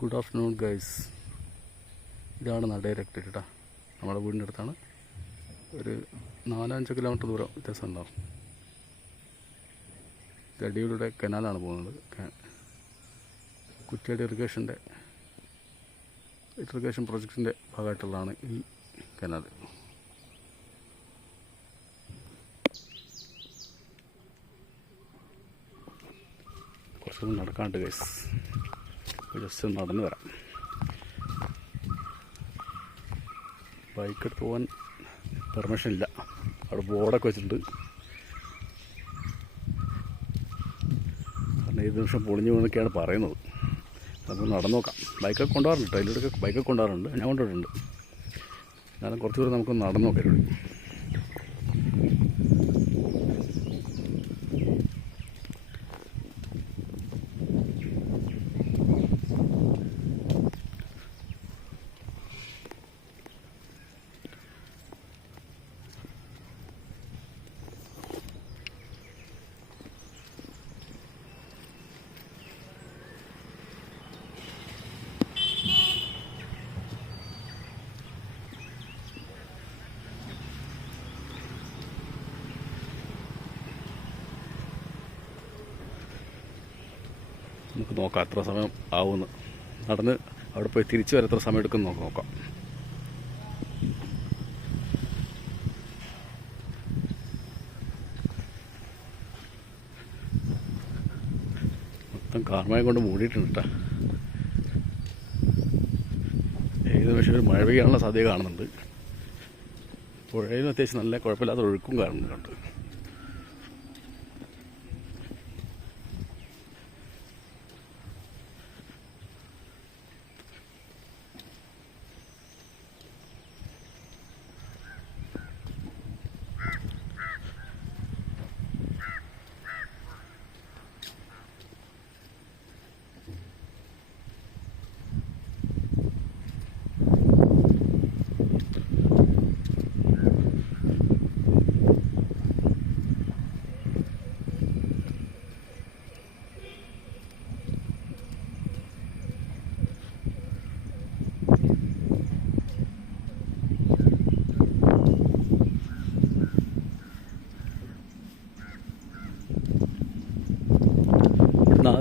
Good afternoon guys ഇതാണ് നടയിരക്ട് കേട്ടോ നമ്മുടെ വീടിന്റെ അടുത്താണ്. ഒരു നാലഞ്ച് കിലോമീറ്റർ ദൂരം വ്യത്യാസം ഉണ്ടാവും ഗഡിയുടെ കനാലാണ് പോകുന്നത്. കുറ്റ്യാടി ഇറിഗേഷന്റെ ഇറിഗേഷൻ പ്രൊജക്റ്റിന്റെ ഭാഗമായിട്ടുള്ളതാണ് ഈ കനാൽ കുറച്ചൊന്നും നടക്കാണ്ട് ഗൈസ് ജസ്റ്റ് നടന്നു വരാം. ബൈക്ക് എടുത്ത് പോകാൻ പെർമിഷൻ ഇല്ല. അവിടെ ബോർഡൊക്കെ വെച്ചിട്ടുണ്ട്. കാരണം ഏത് നിമിഷം പൊളിഞ്ഞു പോകുന്നൊക്കെയാണ് പറയുന്നത്. നമുക്ക് നടന്നു നോക്കാം. ബൈക്കൊക്കെ കൊണ്ടുപോകാറുണ്ട്. ടൈലൊക്കെ ബൈക്കൊക്കെ കൊണ്ടുപോകാറുണ്ട്. ഞാൻ കൊണ്ടുപോയിട്ടുണ്ട്. എന്നാലും കുറച്ച് ദൂരം നമുക്ക് നടന്നു നോക്കാം. നമുക്ക് നോക്കാം എത്ര സമയം ആവുമെന്ന്. നടന്ന് അവിടെ പോയി തിരിച്ചു വരെ എത്ര സമയം എടുക്കും നോക്ക് നോക്കാം. മൊത്തം കാർമയം കൊണ്ട് മൂടിയിട്ടുണ്ട് കേട്ടോ. നിമിഷം ഒരു മഴ പെയ്യാനുള്ള സാധ്യത കാണുന്നുണ്ട്. പുഴയിൽ അത്യാവശ്യം നല്ല കുഴപ്പമില്ലാത്ത ഒഴുക്കും കാണുന്നുണ്ട്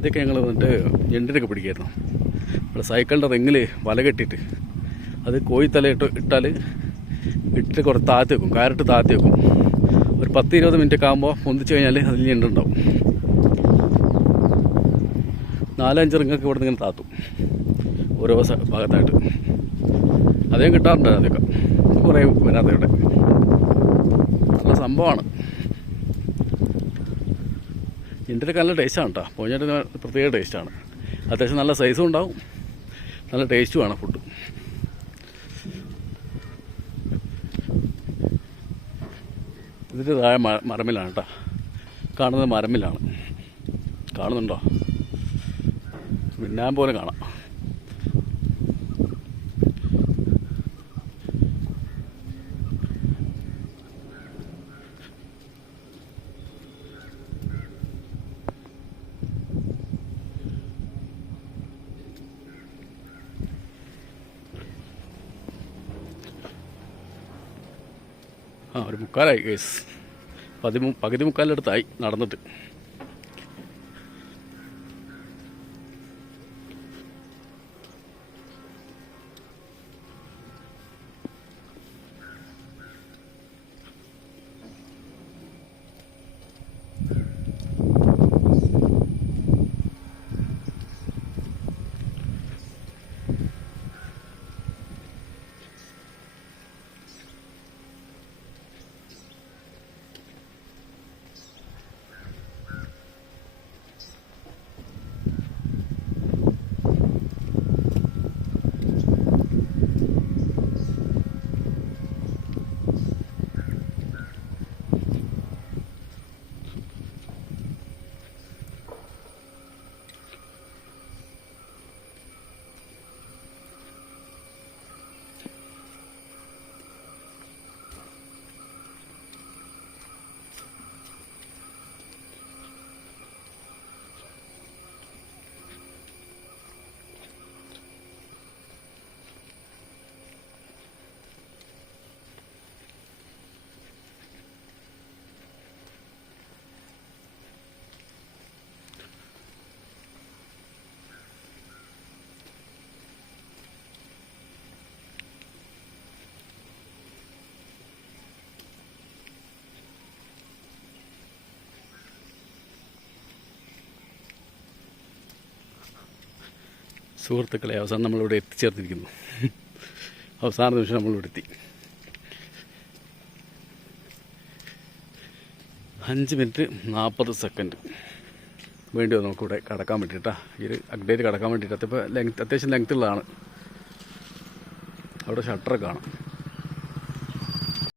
ആദ്യമൊക്കെ ഞങ്ങൾ വന്നിട്ട് ഞണ്ടിനൊക്കെ പിടിക്കായിരുന്നു. ഇവിടെ സൈക്കിളിന്റെ റിങ്ങിൽ വല കെട്ടിയിട്ട് അത് കോഴിത്തല ഇട്ട് ഇട്ടാൽ ഇട്ടിട്ട് കുറച്ച് താത്തി വെക്കും കാരട്ട് താത്തി വെക്കും. ഒരു പത്ത് ഇരുപത് മിനിറ്റ് ഒക്കെ ആകുമ്പോൾ പൊന്തിച്ച് കഴിഞ്ഞാൽ അതിൽ ഞണ്ടുണ്ടാവും നാലഞ്ച് റിങ്ങൊക്കെ ഇവിടെ നിന്ന് ഇങ്ങനെ താത്തും. ഓരോ ഭാഗത്തായിട്ട്. അതേ കിട്ടാറുണ്ട് അതൊക്കെ കുറേ വരാതെ ഇവിടെ നല്ല സംഭവമാണ്. ഇന്ത്യയിലൊക്കെ നല്ല ടേസ്റ്റാണ് കേട്ടോ പോഞ്ഞിട്ട് പ്രത്യേക ടേസ്റ്റാണ് അത്യാവശ്യം നല്ല സൈസും ഉണ്ടാവും. നല്ല ടേസ്റ്റുമാണ് ഫുഡ് ഇതിന്റെ താഴെ മരമിലാണ് കേട്ടോ കാണുന്നത് മരമിലാണ്. കാണുന്നുണ്ടോ? മിന്നാൻ പോലെ കാണാം. ആ ഒരു മുക്കാലായി. കേസ് പതിമു പകുതി മുക്കാലിനടുത്തായി നടന്നിട്ട്. സുഹൃത്തുക്കളെ അവസാനം നമ്മളിവിടെ എത്തിച്ചേർന്നിരിക്കുന്നു. അവസാന നിമിഷം നമ്മളിവിടെ എത്തി. അഞ്ച് മിനിറ്റ് നാൽപ്പത് സെക്കൻഡ്. വേണ്ടി വന്നു നമുക്കിവിടെ കടക്കാൻ വേണ്ടിയിട്ടാണ് ഈ അപ്ഡേറ്റ് കടക്കാൻ വേണ്ടിയിട്ട് അതിപ്പോൾ ലെങ്ത് അത്യാവശ്യം ലെങ്ത് ഉള്ളതാണ്. അവിടെ ഷട്ടർ കാണാം.